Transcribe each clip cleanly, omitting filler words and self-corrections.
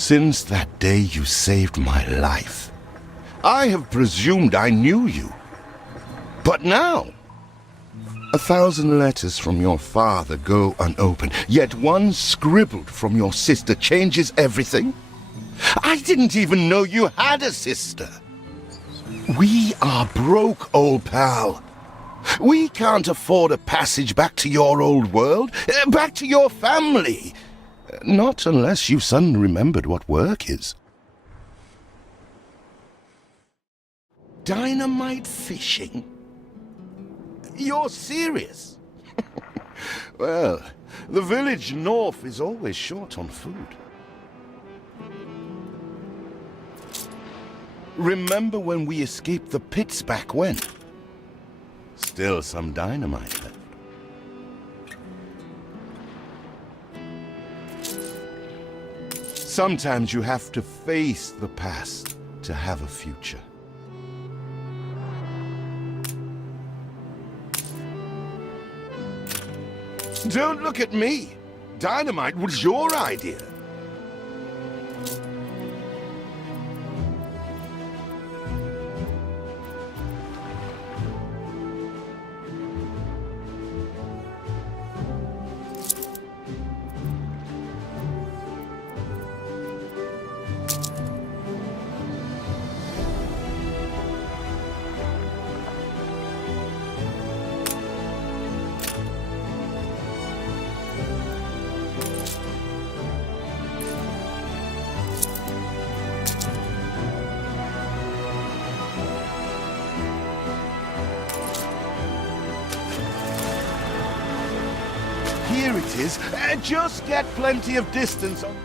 Since that day you saved my life, I have presumed I knew you. But now, 1,000 letters from your father go unopened, yet one scribbled from your sister changes everything? I didn't even know you had a sister. We are broke, old pal. We can't afford a passage back to your old world, back to your family. Not unless you suddenly remembered what work is. Dynamite fishing? You're serious? Well, the village north is always short on food. Remember when we escaped the pits back when? Still some dynamite left. Sometimes you have to face the past to have a future. Don't look at me. Dynamite was your idea. Here it is. Just get plenty of distance on...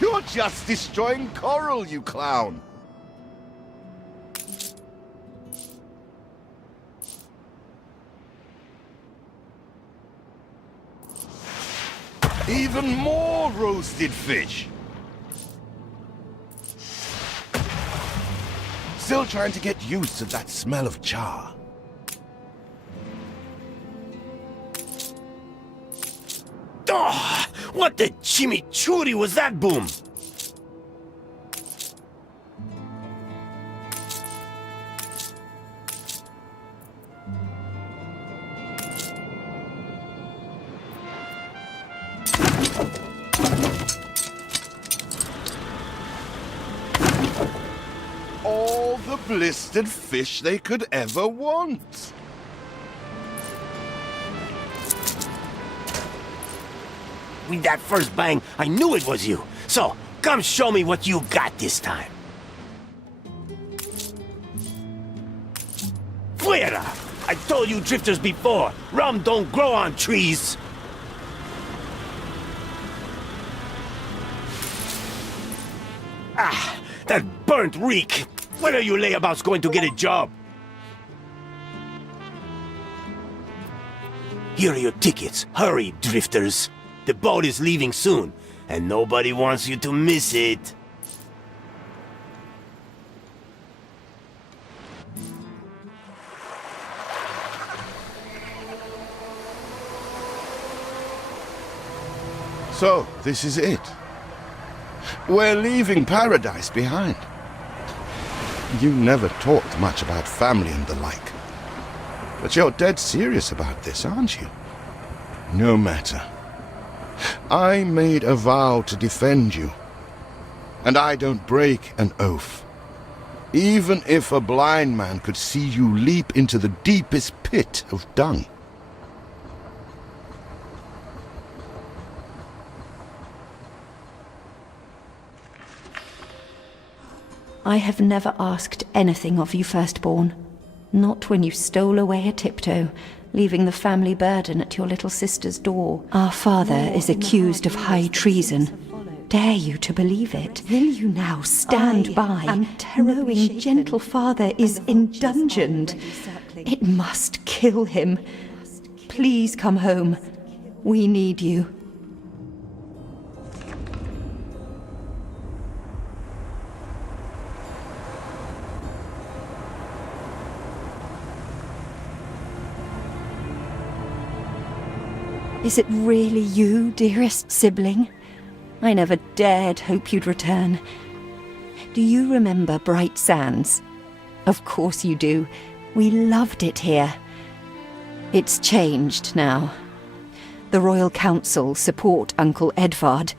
You're just destroying coral, you clown! Even more roasted fish! Still trying to get used to that smell of char. Oh, what the chimichurri was that, Boom? All the blistered fish they could ever want. With that first bang, I knew it was you. So, come show me what you got this time. Fuera! I told you drifters before, rum don't grow on trees. Ah, that burnt reek. When are you layabouts going to get a job? Here are your tickets. Hurry, drifters. The boat is leaving soon, and nobody wants you to miss it. So, this is it. We're leaving paradise behind. You never talked much about family and the like. But you're dead serious about this, aren't you? No matter. I made a vow to defend you. And I don't break an oath. Even if a blind man could see you leap into the deepest pit of dung. I have never asked anything of you, firstborn. Not when you stole away a tiptoe, leaving the family burden at your little sister's door. Our father is accused of high treason. dare you to believe it? Will you now stand by, knowing gentle father is indungeoned? It must kill him. Please come home. We need you. Is it really you, dearest sibling? I never dared hope you'd return. Do you remember Bright Sands? Of course you do. We loved it here. It's changed now. The Royal Council support Uncle Edvard.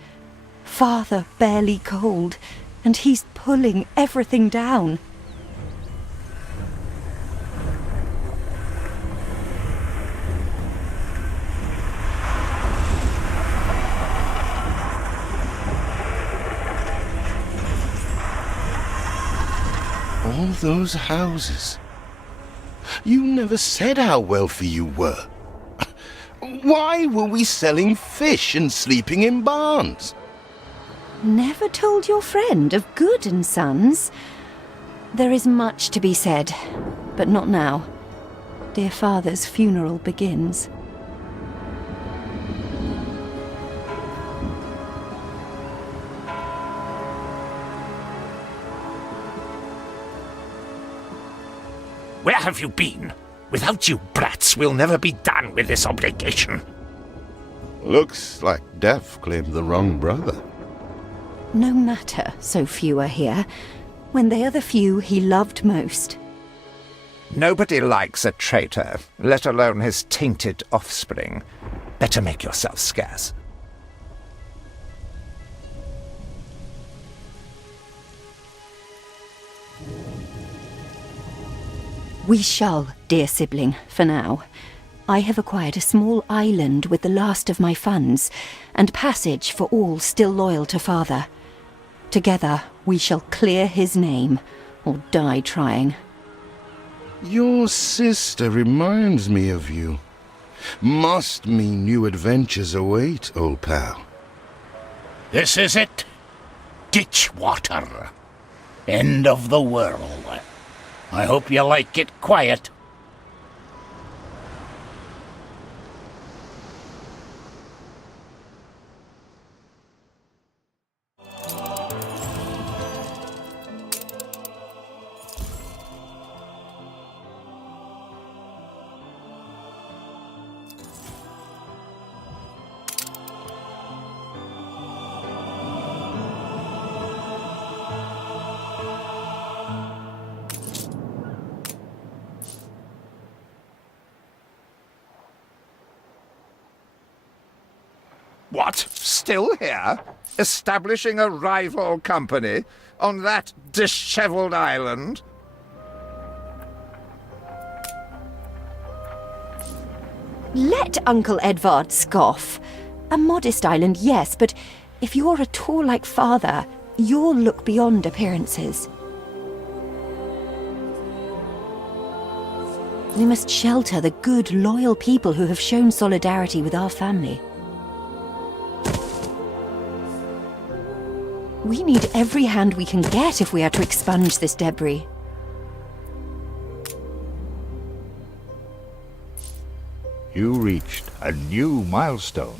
Father barely cold, and he's pulling everything down. All those houses. You never said how wealthy you were. Why were we selling fish and sleeping in barns? Never told your friend of Good and Sons? There is much to be said, but not now. Dear father's funeral begins. Where have you been? Without you brats, we'll never be done with this obligation. Looks like Death claimed the wrong brother. No matter, so few are here, when they are the few he loved most. Nobody likes a traitor, let alone his tainted offspring. Better make yourself scarce. We shall, dear sibling, for now. I have acquired a small island with the last of my funds, and passage for all still loyal to father. Together we shall clear his name, or die trying. Your sister reminds me of you. Must mean new adventures await, old pal. This is it. Ditch water. End of the world. I hope you like it quiet. What? Still here? Establishing a rival company on that dishevelled island? Let Uncle Edvard scoff. A modest island, yes, but if you're at all like father, you'll look beyond appearances. We must shelter the good, loyal people who have shown solidarity with our family. We need every hand we can get if we are to expunge this debris. You reached a new milestone.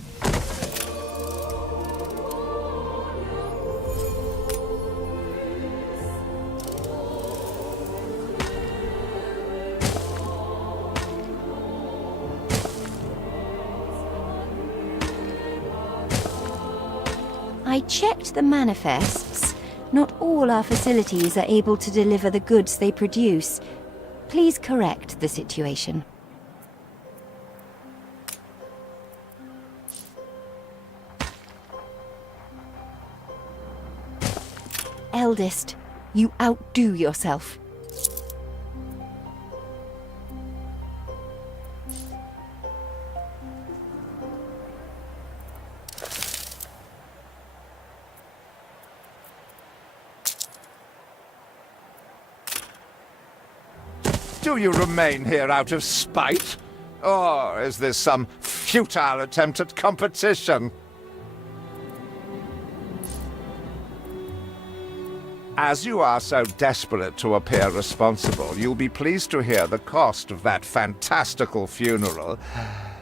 I checked the manifests. Not all our facilities are able to deliver the goods they produce. Please correct the situation. Eldest, you outdo yourself. Do you remain here out of spite? Or is this some futile attempt at competition? As you are so desperate to appear responsible, you'll be pleased to hear the cost of that fantastical funeral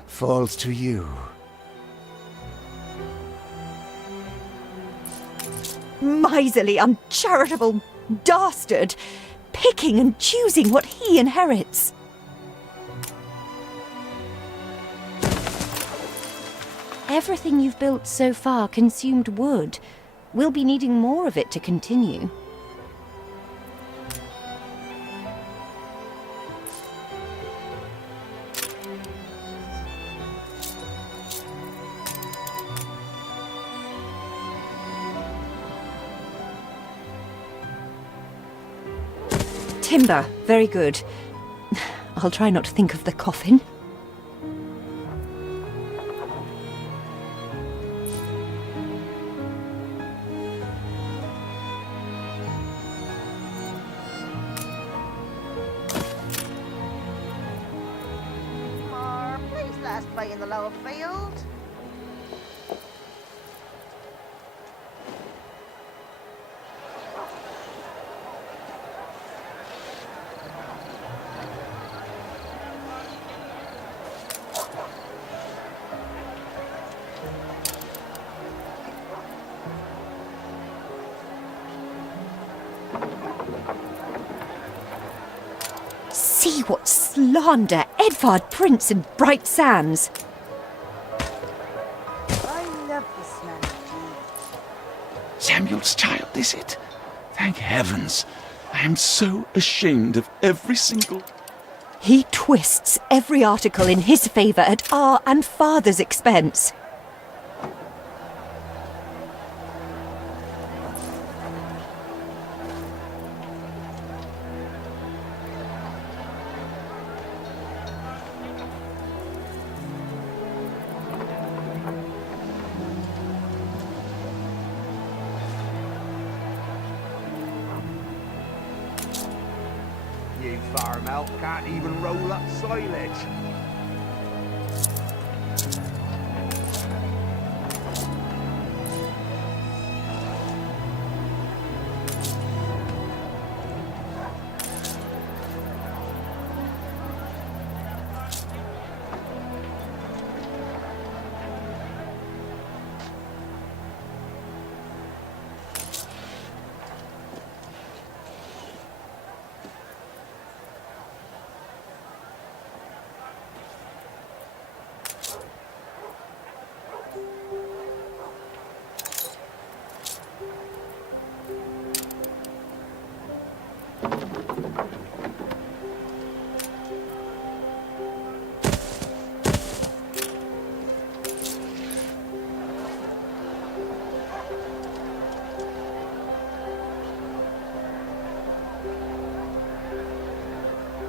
falls to you. Miserly, uncharitable dastard! Picking and choosing what he inherits. Everything you've built so far consumed wood. We'll be needing more of it to continue. Timber, very good. I'll try not to think of the coffin. Please last play in the lower field. See what slander Edvard Prince and Bright Sands. I love this man. Samuel's child, is it? Thank heavens. I am so ashamed of every single... He twists every article in his favour at our and father's expense. You farm elk can't even roll up silage.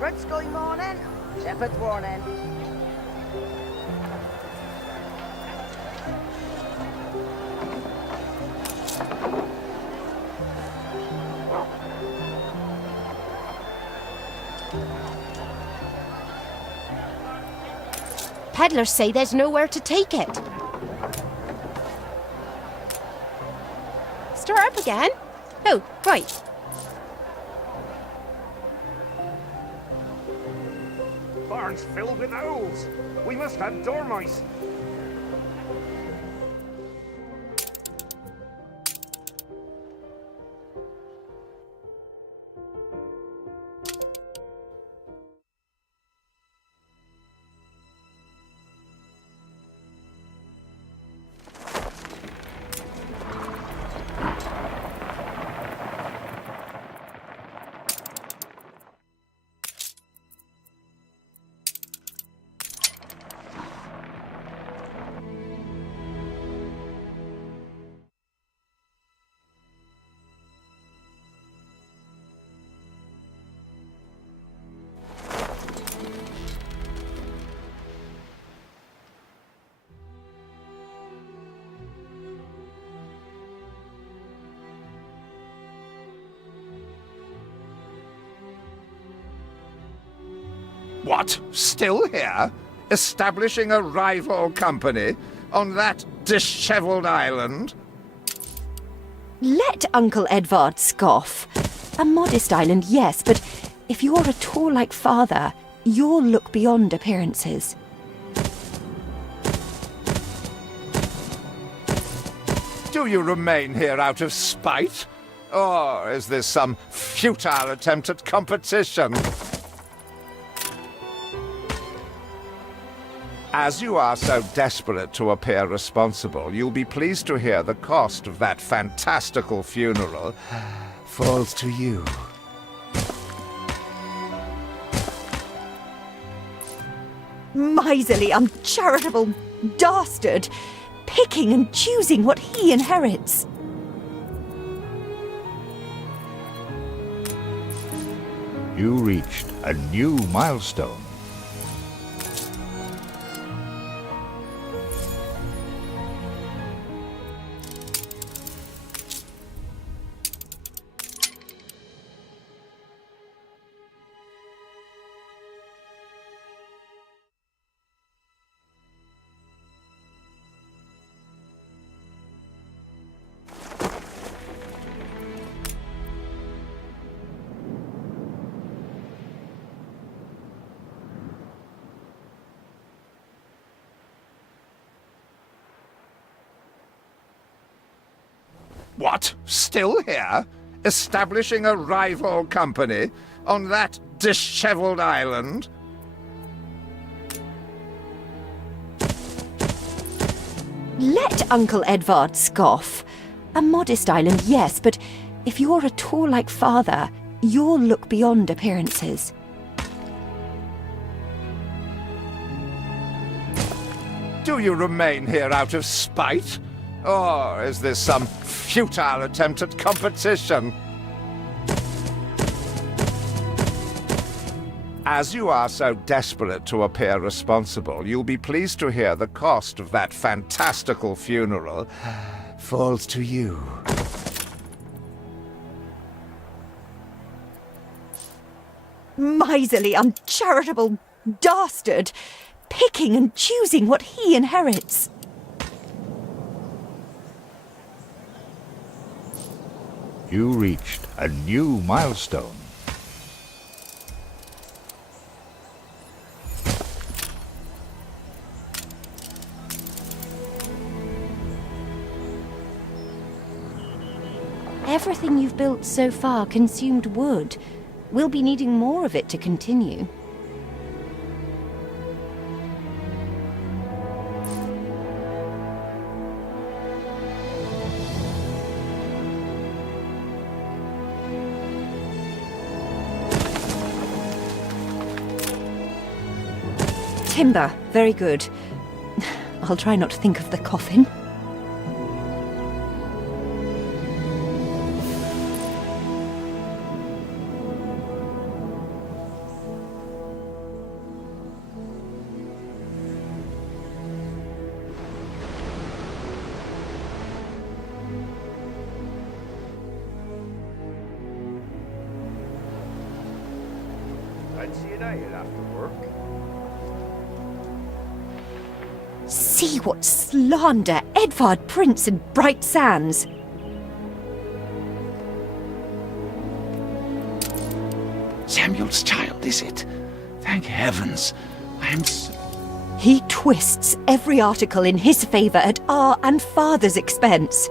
Red sky morning, shepherd's warning. Peddlers say there's nowhere to take it. Stir up again? Oh, right. Barn's filled with owls. We must have dormice. What? Still here? Establishing a rival company on that dishevelled island? Let Uncle Edvard scoff. A modest island, yes, but if you're at all like father, you'll look beyond appearances. Do you remain here out of spite? Or is this some futile attempt at competition? As you are so desperate to appear responsible, you'll be pleased to hear the cost of that fantastical funeral falls to you. Miserly, uncharitable dastard, picking and choosing what he inherits. You reached a new milestone. What? Still here? Establishing a rival company on that disheveled island? Let Uncle Edvard scoff. A modest island, yes, but if you're at all like father, you'll look beyond appearances. Do you remain here out of spite? Or is this some futile attempt at competition? As you are so desperate to appear responsible, you'll be pleased to hear the cost of that fantastical funeral falls to you. Miserly, uncharitable dastard, picking and choosing what he inherits. You reached a new milestone. Everything you've built so far consumed wood. We'll be needing more of it to continue. Timber, very good. I'll try not to think of the coffin. I'd see you later after work. See what slander Edvard Prince and Bright Sands. Samuel's child, is it? Thank heavens. I'm so... He twists every article in his favour at our and father's expense.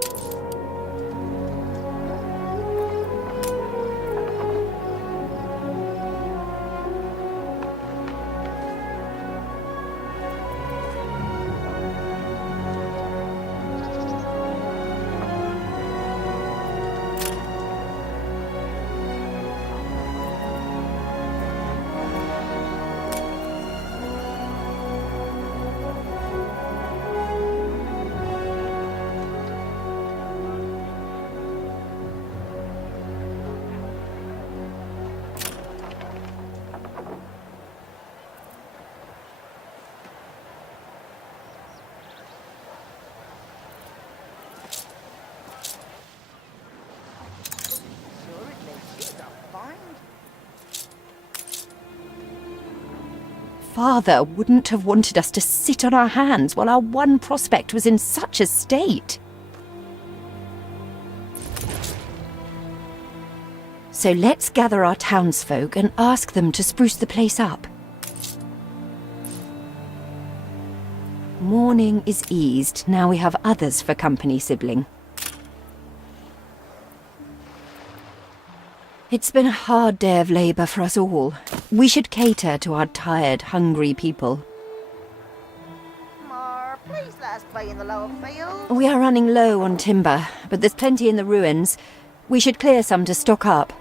Father wouldn't have wanted us to sit on our hands while our one prospect was in such a state. So let's gather our townsfolk and ask them to spruce the place up. Mourning is eased. Now we have others for company, sibling. It's been a hard day of labour for us all. We should cater to our tired, hungry people. More, please let us play in the lower field. We are running low on timber, but there's plenty in the ruins. We should clear some to stock up.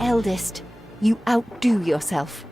Eldest, you outdo yourself.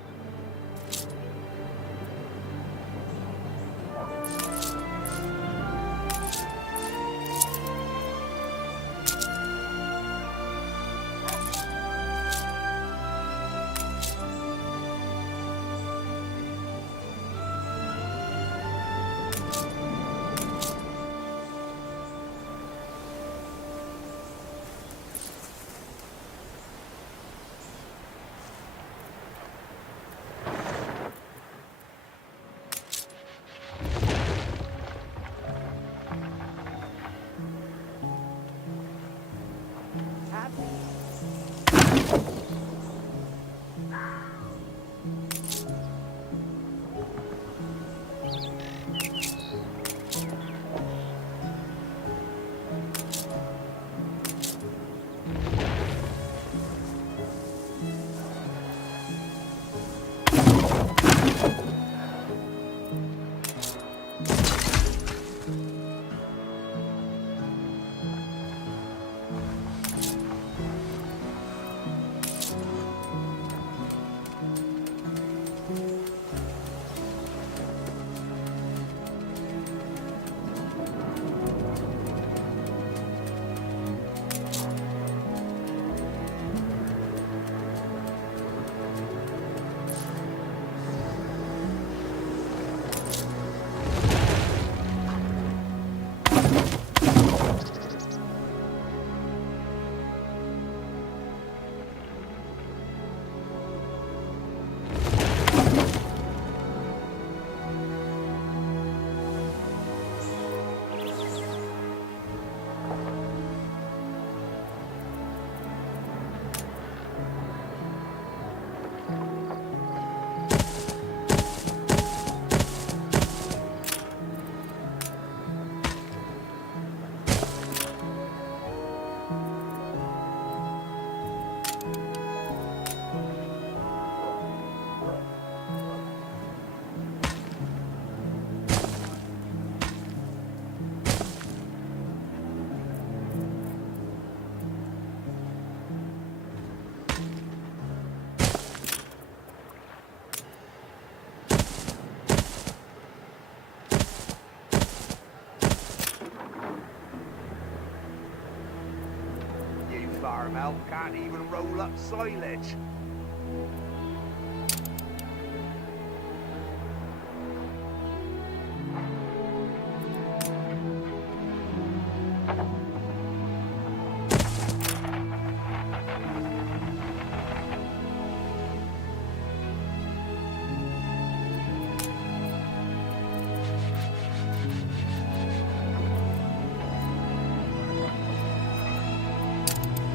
Farm elf can't even roll up silage.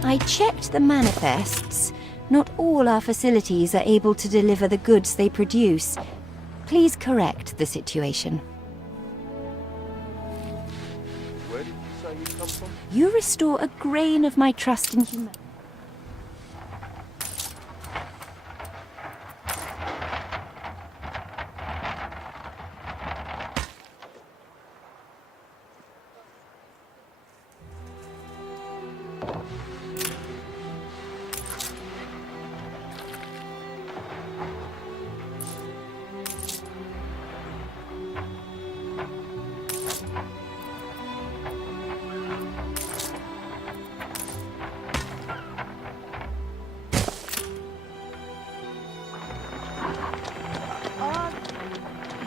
I checked the manifests. Not all our facilities are able to deliver the goods they produce. Please correct the situation. Where did you say you come from? You restore a grain of my trust in humanity.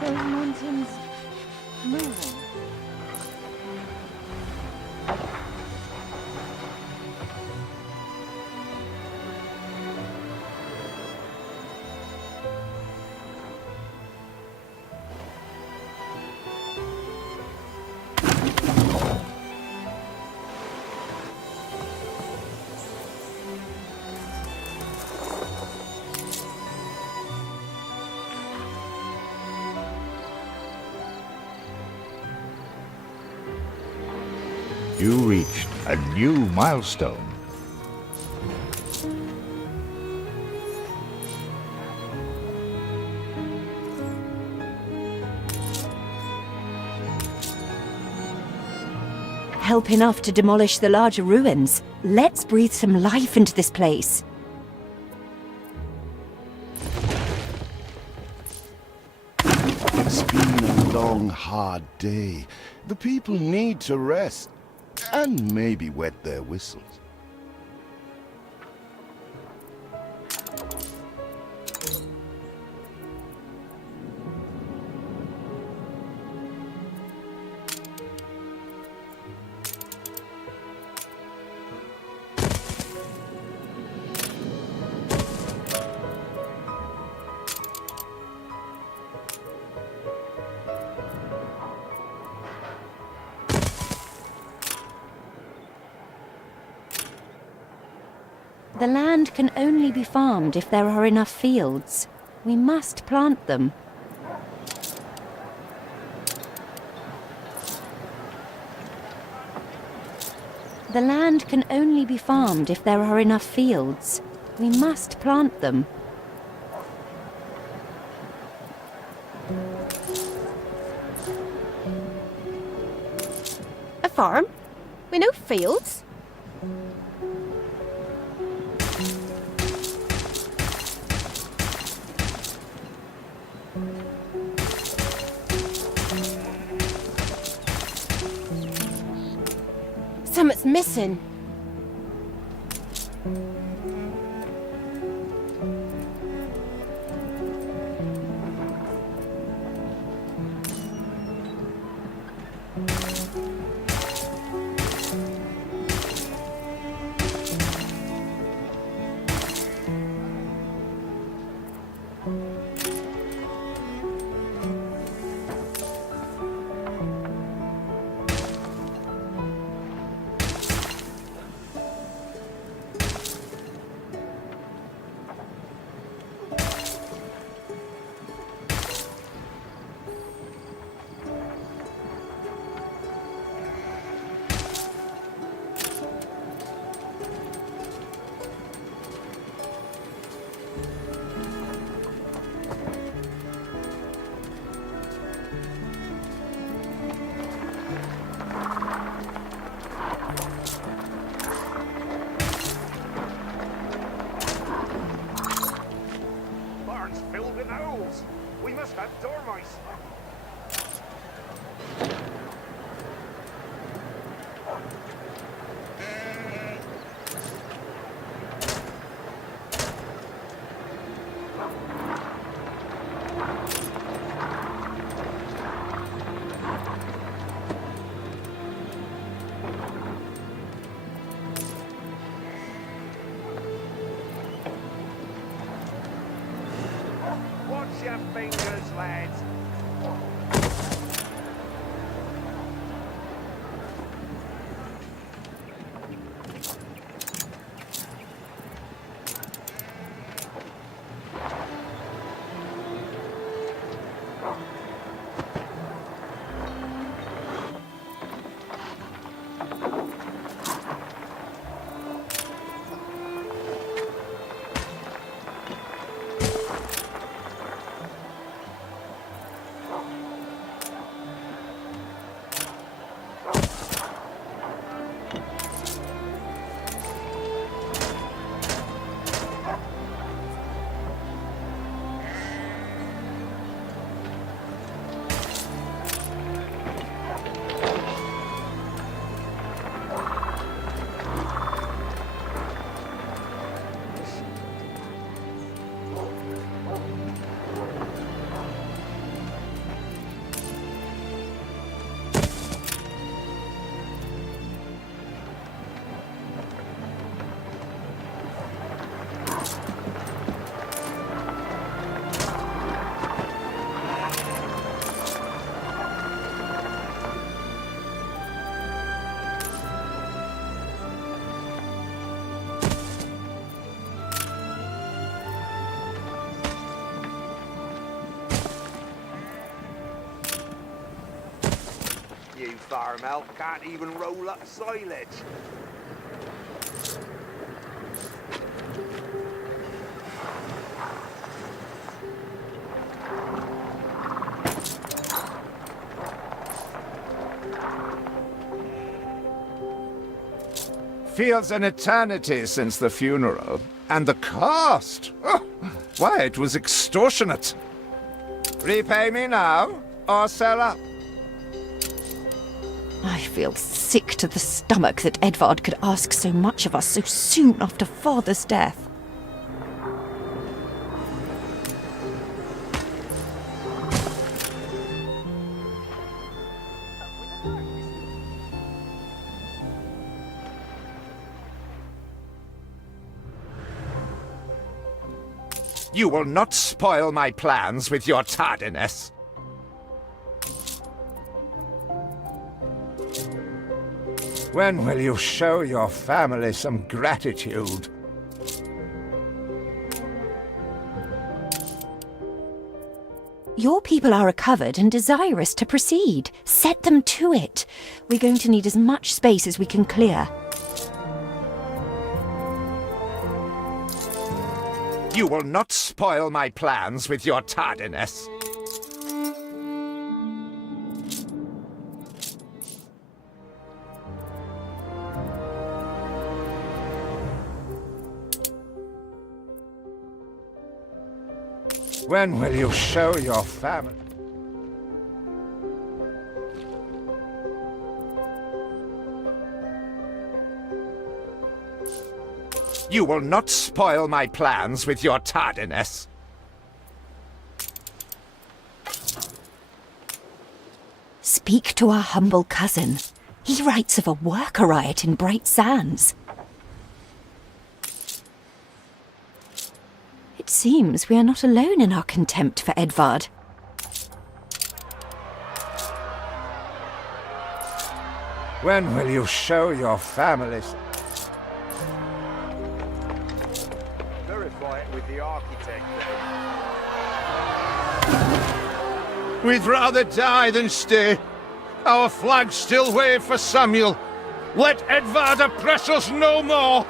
those mountains moving? You reached a new milestone. Help enough to demolish the larger ruins. Let's breathe some life into this place. It's been a long, hard day. The people need to rest. And maybe wet their whistles. The land can only be farmed if there are enough fields. We must plant them. The land can only be farmed if there are enough fields. We must plant them. A farm? With no fields? Something's missing. Barns filled with owls. We must have dormice. Watch your fingers, lads. You farm elf can't even roll up silage. Feels an eternity since the funeral. And the cost! Oh, why, it was extortionate. Repay me now, or sell up. I feel sick to the stomach that Edvard could ask so much of us so soon after Father's death. You will not spoil my plans with your tardiness. When will you show your family some gratitude? Your people are recovered and desirous to proceed. Set them to it. We're going to need as much space as we can clear. You will not spoil my plans with your tardiness. When will you show your family? You will not spoil my plans with your tardiness. Speak to our humble cousin. He writes of a worker riot in Bright Sands. It seems we are not alone in our contempt for Edvard. When will you show your families? Verify it with the architect. We'd rather die than stay. Our flags still wave for Samuel. Let Edvard oppress us no more.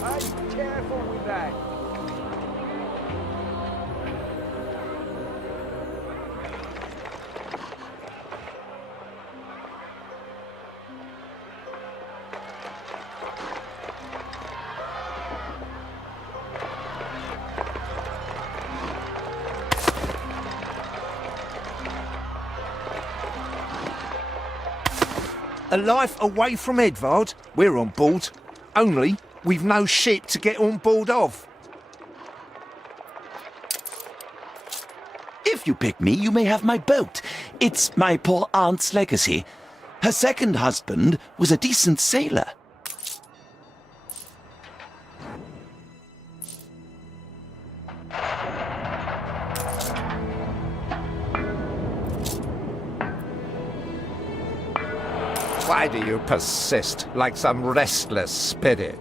Hey, careful with that. A life away from Edvard? We're on board. Only, we've no ship to get on board of. If you pick me, you may have my boat. It's my poor aunt's legacy. Her second husband was a decent sailor. Why do you persist like some restless spirit?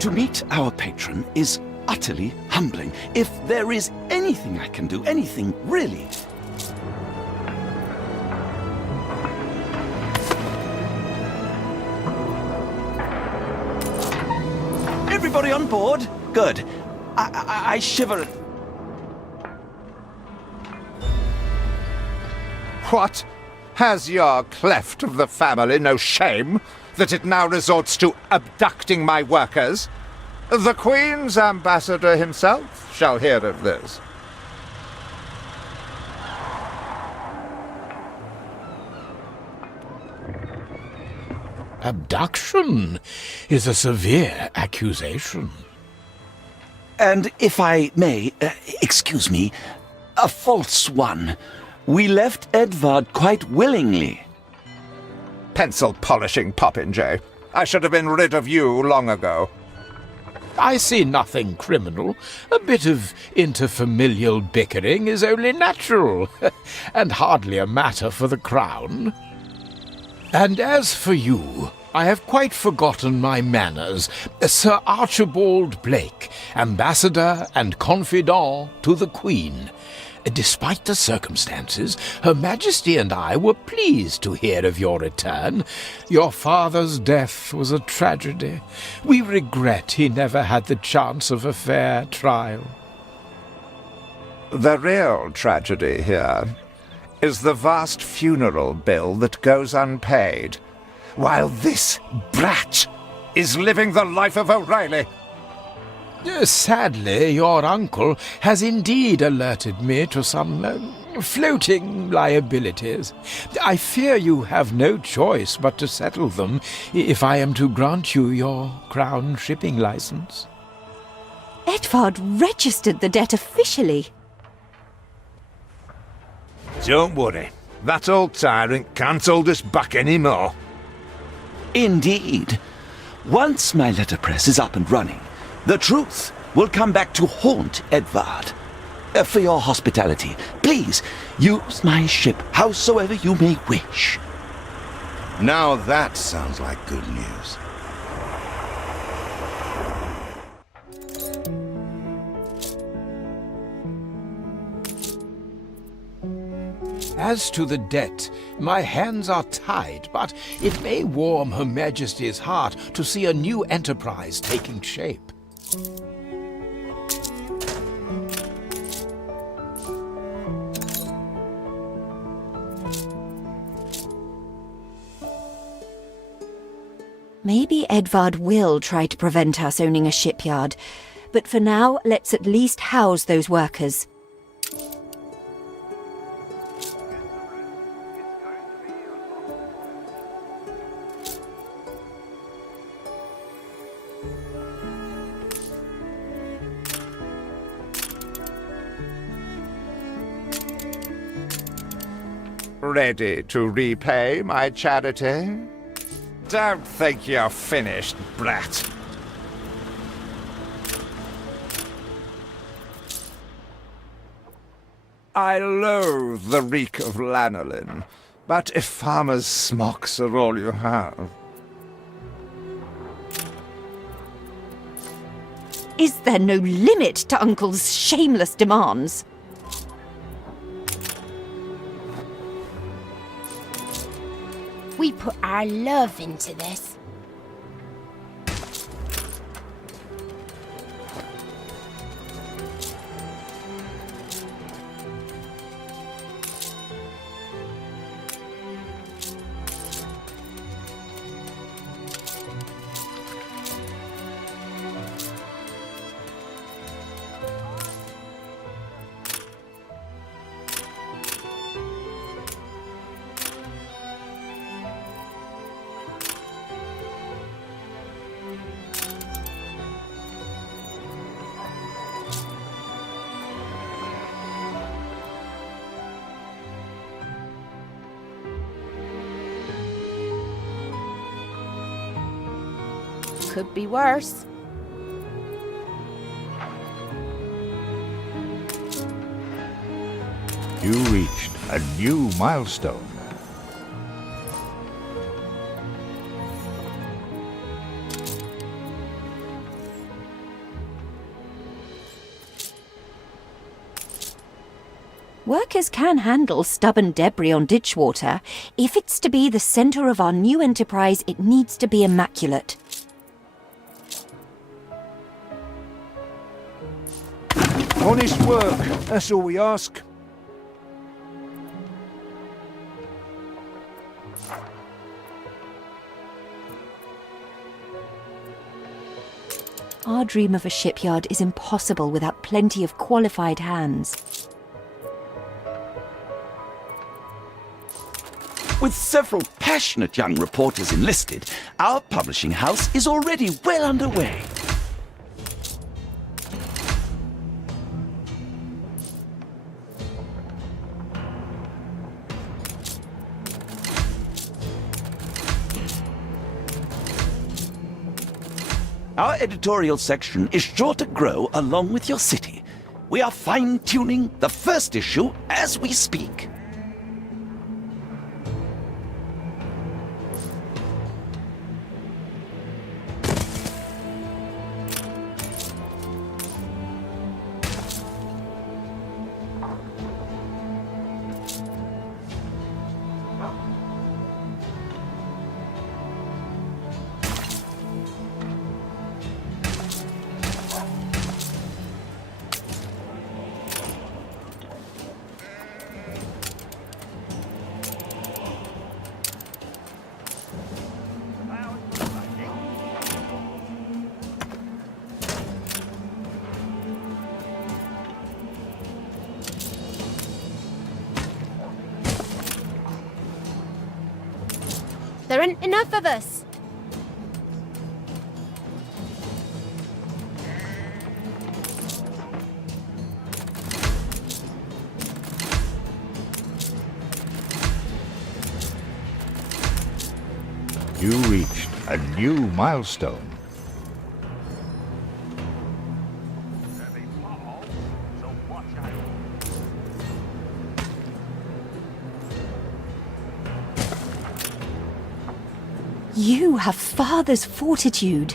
To meet our patron is utterly humbling. If there is anything I can do, anything really. Everybody on board? Good. I shiver. What? Has your cleft of the family no shame that it now resorts to abducting my workers? The Queen's ambassador himself shall hear of this. Abduction is a severe accusation. And if I may, excuse me, a false one. We left Edvard quite willingly. Pencil polishing popinjay. I should have been rid of you long ago. I see nothing criminal. A bit of interfamilial bickering is only natural, and hardly a matter for the crown. And as for you, I have quite forgotten my manners. Sir Archibald Blake, ambassador and confidant to the Queen. Despite the circumstances, Her Majesty and I were pleased to hear of your return. Your father's death was a tragedy. We regret he never had the chance of a fair trial. The real tragedy here is the vast funeral bill that goes unpaid, while this brat is living the life of O'Reilly. Sadly, your uncle has indeed alerted me to some floating liabilities. I fear you have no choice but to settle them if I am to grant you your crown shipping license. Edvard registered the debt officially. Don't worry. That old tyrant can't hold us back anymore. Indeed. Once my letterpress is up and running, the truth will come back to haunt Edvard. For your hospitality, please use my ship howsoever you may wish. Now that sounds like good news. As to the debt, my hands are tied, but it may warm Her Majesty's heart to see a new enterprise taking shape. Maybe Edvard will try to prevent us owning a shipyard, but for now, let's at least house those workers. Ready to repay my charity? Don't think you're finished, brat. I loathe the reek of lanolin, but if farmers' smocks are all you have... Is there no limit to Uncle's shameless demands? We put our love into this. Could be worse. You reached a new milestone. Workers can handle stubborn debris on ditchwater. If it's to be the centre of our new enterprise, it needs to be immaculate. Honest work, that's all we ask. Our dream of a shipyard is impossible without plenty of qualified hands. With several passionate young reporters enlisted, our publishing house is already well underway. Our editorial section is sure to grow along with your city. We are fine-tuning the first issue as we speak. There aren't enough of us. You reached a new milestone. You have father's fortitude.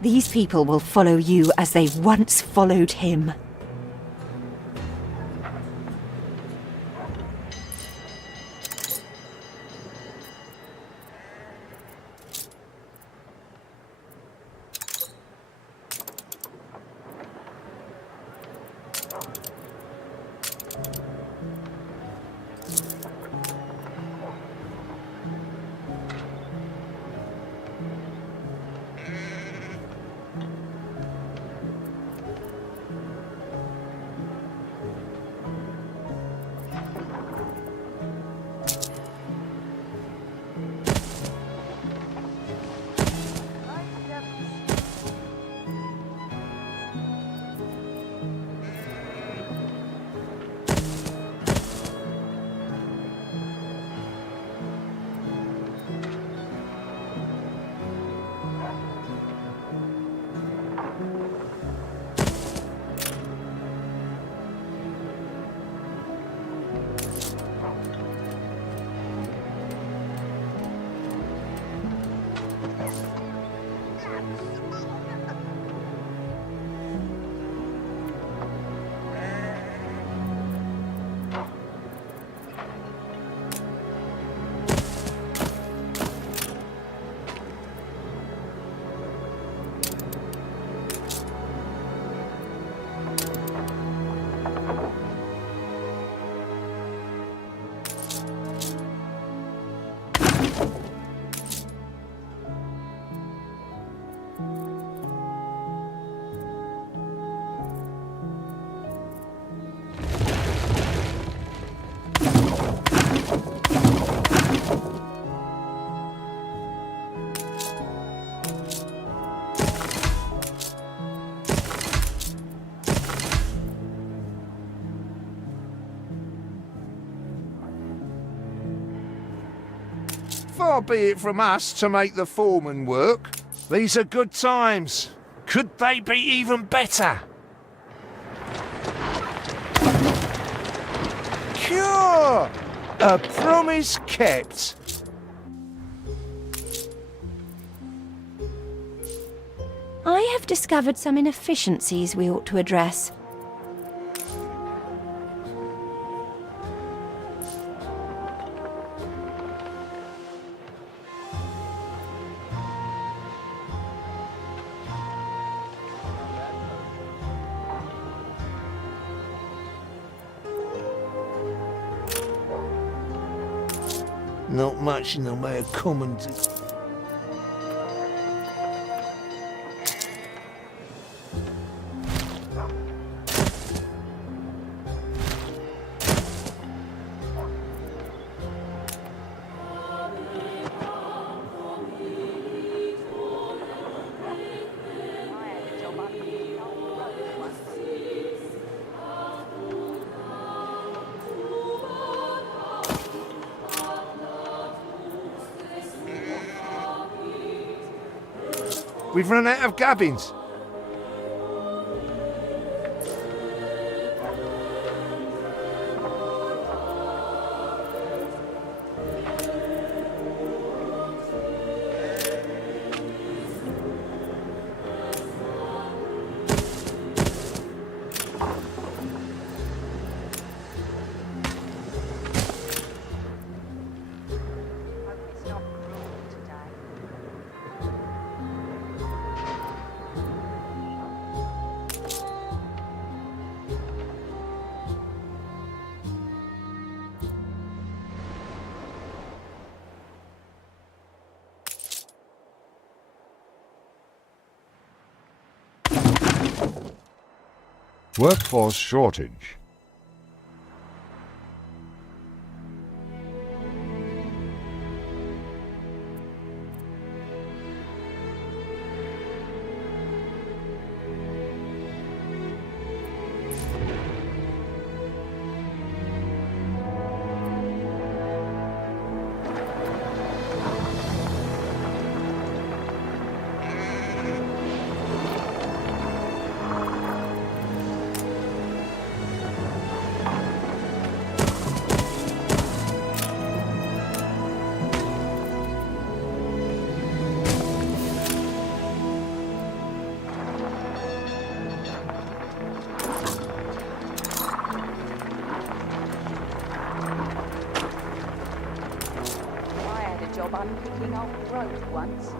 These people will follow you as they once followed him. Far be it from us to make the foreman work. These are good times. Could they be even better? Cure! A promise kept. I have discovered some inefficiencies we ought to address. Not much in the way of common. We've run out of cabins. It's not cruel today. Workforce shortage. I had a job unpicking old rope once.